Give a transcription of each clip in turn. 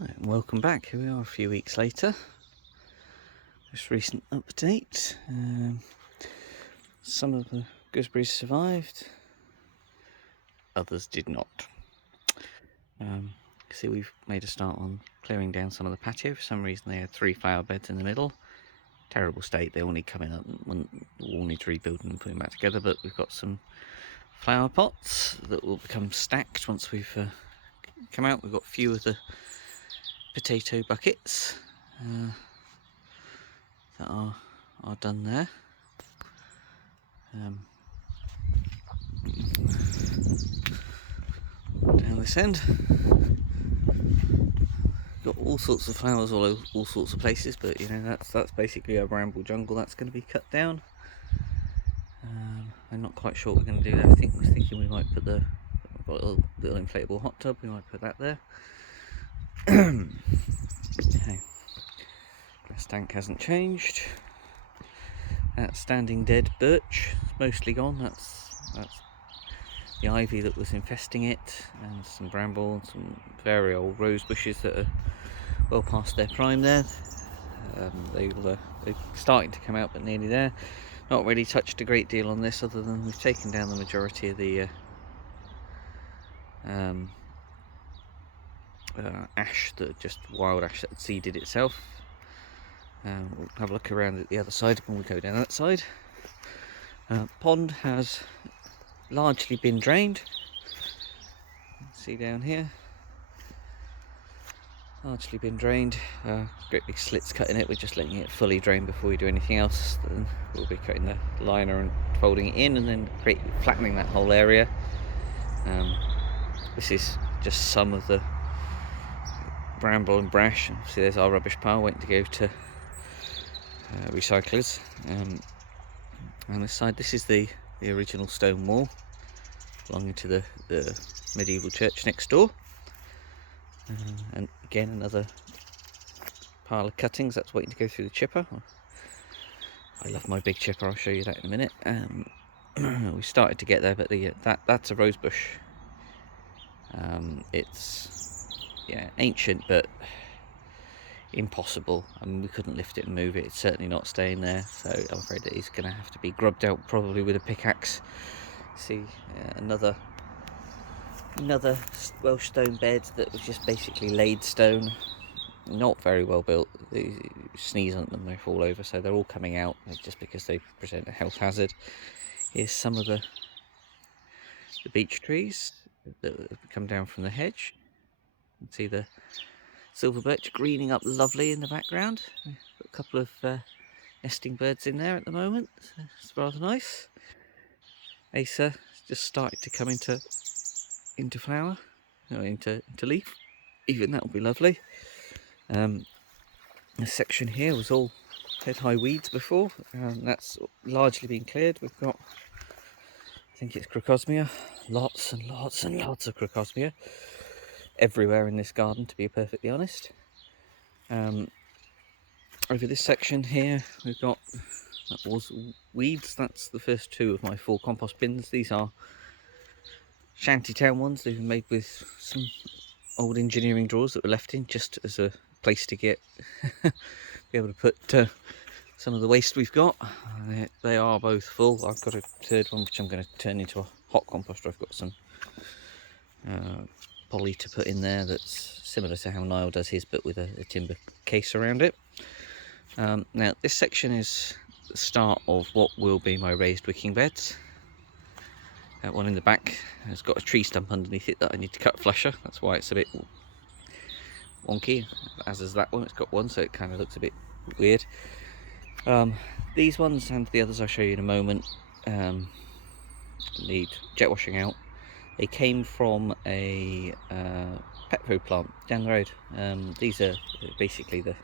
Right, and welcome back. Here we are a few weeks later. Most recent update. Some of the gooseberries survived, others did not. See, we've made a start on clearing down some of the patio. For some reason they had 3 flower beds in the middle. Terrible state, they all need coming up, and all needs rebuilding and putting back together, but we've got some flower pots that will become stacked once we've come out. We've got a few of the potato buckets that are done there. Down this end, got all sorts of flowers all sorts of places, but you know, that's basically a bramble jungle that's going to be cut down. I'm not quite sure what we're going to do there. I was thinking we might put we've got a little inflatable hot tub, we might put that there. Okay. Grass tank hasn't changed. That standing dead birch is mostly gone. That's the ivy that was infesting it, and some bramble and some very old rose bushes that are well past their prime there. They're starting to come out, but nearly there. Not really touched a great deal on this, other than we've taken down the majority of the ash, wild ash that had seeded itself. We'll have a look around at the other side when we go down that side. Pond has largely been drained. See down here, largely been drained. Great big slits cut in it. We're just letting it fully drain before we do anything else. Then we'll be cutting the liner and folding it in, and then flattening that whole area. This is just some of the bramble and brash. See, there's our rubbish pile waiting to go to recyclers. And this side, this is the original stone wall belonging to the medieval church next door. And again, another pile of cuttings that's waiting to go through the chipper. I love my big chipper, I'll show you that in a minute. We started to get there, but that's a rose bush. It's ancient, but impossible. I mean, we couldn't lift it and move it. It's certainly not staying there, so I'm afraid that it's going to have to be grubbed out, probably with a pickaxe. See, another Welsh stone bed that was just basically laid stone, not very well built. You sneeze on them, they fall over, so they're all coming out just because they present a health hazard. Here's some of the beech trees that have come down from the hedge. You can see the silver birch greening up lovely in the background. We've got a couple of nesting birds in there at the moment, so it's rather nice. Acer just started to come into flower, into leaf. Even that will be lovely. This section here was all head-high weeds before, and that's largely been cleared. We've got, I think it's Crocosmia, lots and lots and lots of Crocosmia everywhere in this garden, to be perfectly honest. Over this section here, we've got weeds. That's the first 2 of my 4 compost bins. These are shantytown ones. They've been made with some old engineering drawers that were left in just as a place to get be able to put some of the waste we've got. They are both full. I've got a third one which I'm going to turn into a hot composter. I've got some poly to put in there that's similar to how Niall does his, but with a timber case around it. Now this section is the start of what will be my raised wicking beds. That one in the back has got a tree stump underneath it that I need to cut flusher. That's why it's a bit wonky, as is that one. It's got one, so it kind of looks a bit weird. These ones and the others I'll show you in a moment need jet washing out. They came from a pet food plant down the road. These are basically the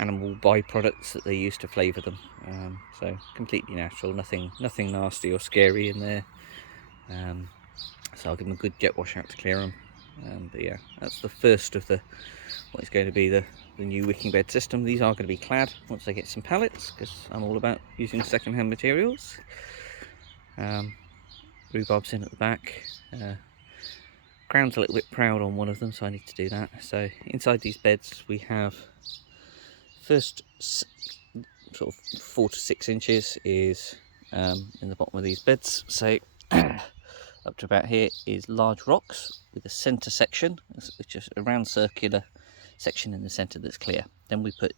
animal byproducts that they use to flavour them. So completely natural, nothing nasty or scary in there. So I'll give them a good jet wash out to clear them. But yeah, that's the first of what is going to be the new wicking bed system. These are going to be clad once I get some pallets, because I'm all about using second-hand materials. Rhubarb's in at the back. ground's a little bit proud on one of them, so I need to do that. So inside these beds we have first sort of 4 to 6 inches is in the bottom of these beds. So up to about here is large rocks with a centre section, which is a round circular section in the centre that's clear. Then we put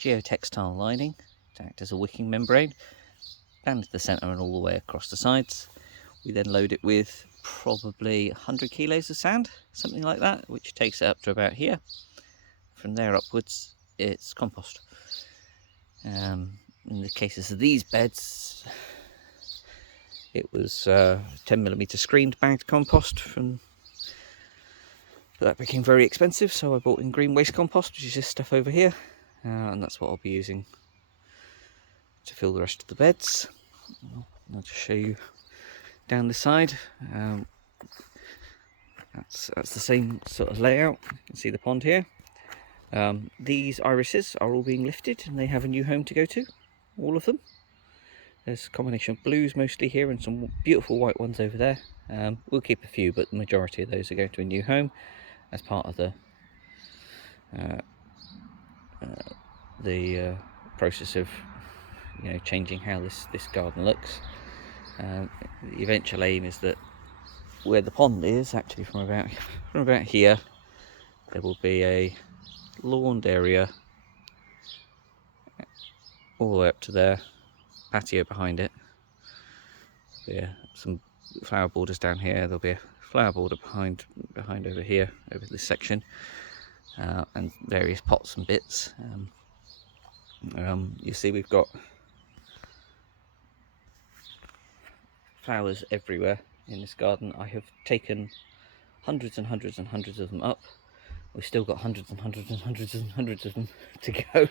geotextile lining to act as a wicking membrane down to the centre and all the way across the sides. We then load it with probably 100 kilos of sand, something like that, which takes it up to about here. From there upwards, it's compost. In the cases of these beds, it was 10mm screened bagged compost, but that became very expensive, so I bought in green waste compost, which is this stuff over here, and that's what I'll be using to fill the rest of the beds. I'll just show you down the side. That's the same sort of layout. You can see the pond here. These irises are all being lifted and they have a new home to go to, all of them. There's a combination of blues mostly here and some beautiful white ones over there. We'll keep a few, but the majority of those are going to a new home as part of the process of changing how this garden looks. The eventual aim is that where the pond is, actually from about here, there will be a lawned area all the way up to there, patio behind it. Yeah, some flower borders down here. There'll be a flower border behind over here, over this section, and various pots and bits. You see we've got flowers everywhere in this garden. I have taken hundreds and hundreds and hundreds of them up. We've still got hundreds and hundreds and hundreds and hundreds of them to go.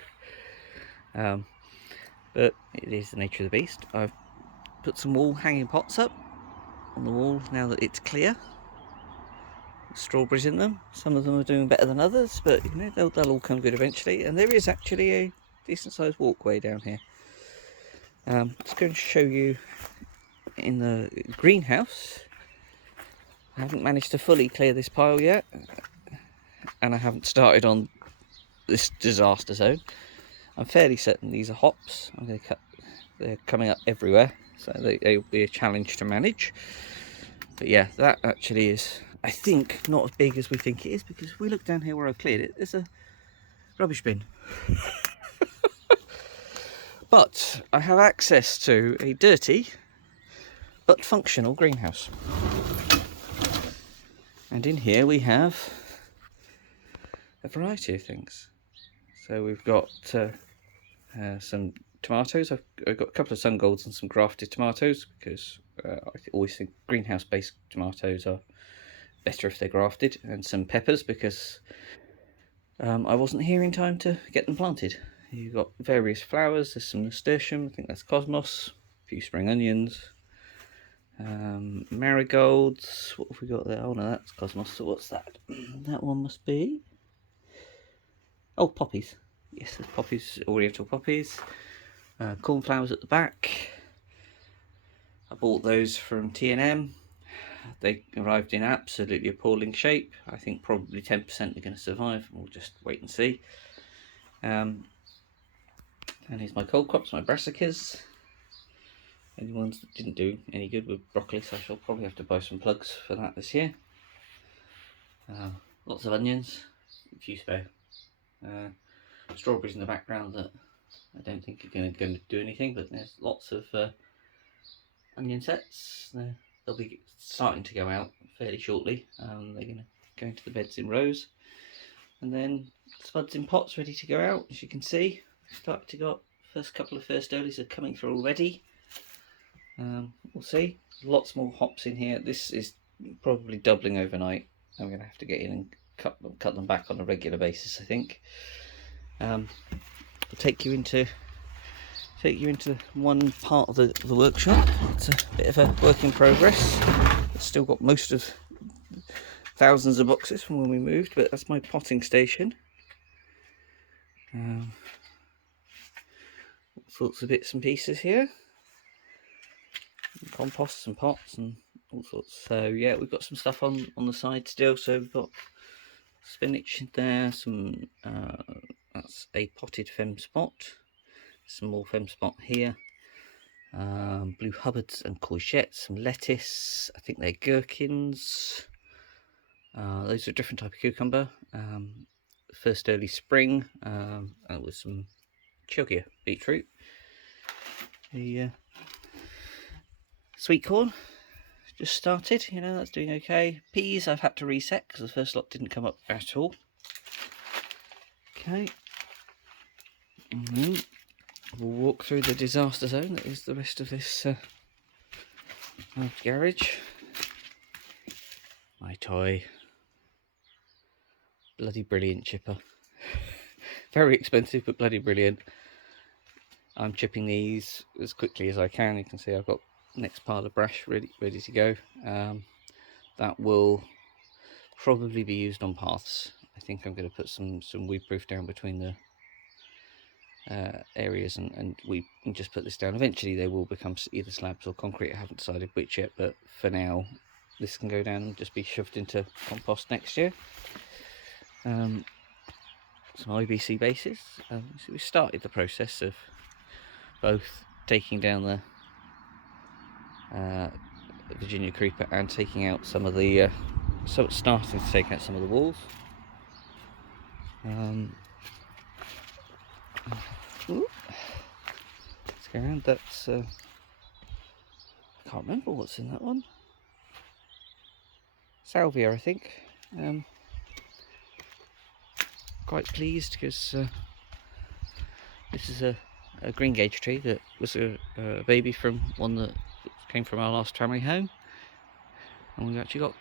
But it is the nature of the beast. I've put some wall hanging pots up on the wall now that it's clear. Strawberries in them. Some of them are doing better than others, but they'll all come good eventually. And there is actually a decent sized walkway down here. Just going to show you in the greenhouse. I haven't managed to fully clear this pile yet, and I haven't started on this disaster zone. I'm fairly certain these are hops. I'm going to cut. They're coming up everywhere, so they'll be a challenge to manage. But yeah, that actually is, I think, not as big as we think it is, because if we look down here where I've cleared it, there's a rubbish bin. But I have access to a dirty but functional greenhouse. And in here we have a variety of things. So we've got some tomatoes. I've got a couple of sun golds and some grafted tomatoes, because I always think greenhouse based tomatoes are better if they're grafted, and some peppers, because I wasn't here in time to get them planted. You've got various flowers. There's some nasturtium, I think that's cosmos, a few spring onions, marigolds. What have we got there? Oh no, that's cosmos. So what's that? That one must be, oh, poppies. Yes, there's poppies, oriental poppies. Cornflowers at the back. I bought those from T&M. They arrived in absolutely appalling shape. I think probably 10% are going to survive. We'll just wait and see. And here's my cold crops, my brassicas. Any ones that didn't do any good with broccoli, so I shall probably have to buy some plugs for that this year. Lots of onions, a few spare. Strawberries in the background that I don't think are going to do anything, but there's lots of onion sets. They'll be starting to go out fairly shortly. They're going to go into the beds in rows. And then spuds in pots ready to go out. As you can see, we've started to go. First couple of first earlies are coming through already. We'll see. Lots more hops in here. This is probably doubling overnight. I'm going to have to get in and cut them back on a regular basis, I think. I'll take you into one part of the workshop. It's a bit of a work in progress. I've still got most of thousands of boxes from when we moved, but that's my potting station. All sorts of bits and pieces here. Composts and pots and all sorts. So yeah, we've got some stuff on the side still. So we've got spinach in there, some that's a potted fem spot, some more fem spot here, blue hubbards and courgettes, some lettuce, I think they're gherkins, those are a different type of cucumber, first early spring, with some Chioggia beetroot, the sweet corn just started, you know, that's doing okay. Peas I've had to reset because the first lot didn't come up at all. Okay, and then we'll walk through the disaster zone that is the rest of this garage. My toy. Bloody brilliant chipper. Very expensive, but bloody brilliant. I'm chipping these as quickly as I can. You can see I've got next pile of brash ready to go. That will probably be used on paths. I think I'm going to put some weed proof down between the areas, and we can just put this down. Eventually they will become either slabs or concrete. I haven't decided which yet, but for now this can go down and just be shoved into compost next year. Some IBC bases. So we started the process of both taking down the Virginia creeper and taking out some of the starting to take out some of the walls. Let's go around. That's I can't remember what's in that one. Salvia, I think. Quite pleased because this is a green gage tree that was a baby from one that came from our last family home, and we've actually got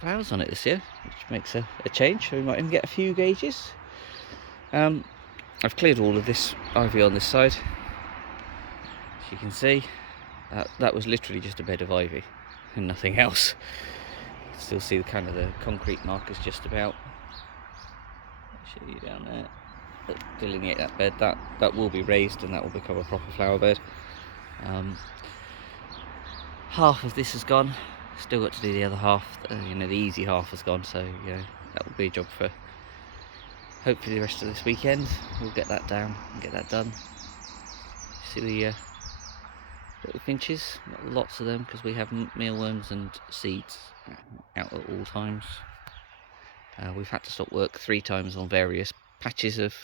flowers on it this year, which makes a change. So we might even get a few gauges. I've cleared all of this ivy on this side, as you can see. That was literally just a bed of ivy and nothing else. Still see the kind of the concrete markers just about. I'll show you down there. Delineate that bed. That will be raised and that will become a proper flower bed. Half of this has gone. Still got to do the other half. You know, the easy half has gone, so you know that will be a job for hopefully the rest of this weekend. We'll get that down and get that done. See the little finches, lots of them, because we have mealworms and seeds out at all times. We've had to stop work 3 times on various patches of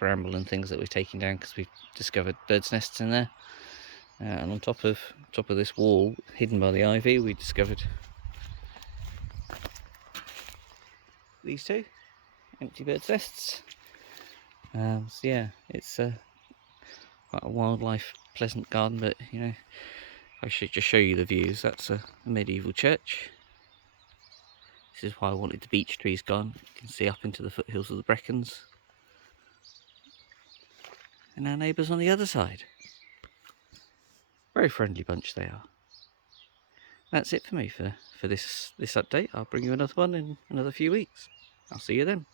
bramble and things that we've taken down because we've discovered birds' nests in there. And on top of this wall, hidden by the ivy, we discovered these 2 empty birds' nests. So yeah, it's quite a wildlife pleasant garden, but you know, I should just show you the views. That's a medieval church. This is why I wanted the beech trees gone. You can see up into the foothills of the Brecons. And our neighbours on the other side. Very friendly bunch they are. That's it for me for this update. I'll bring you another one in another few weeks. I'll see you then.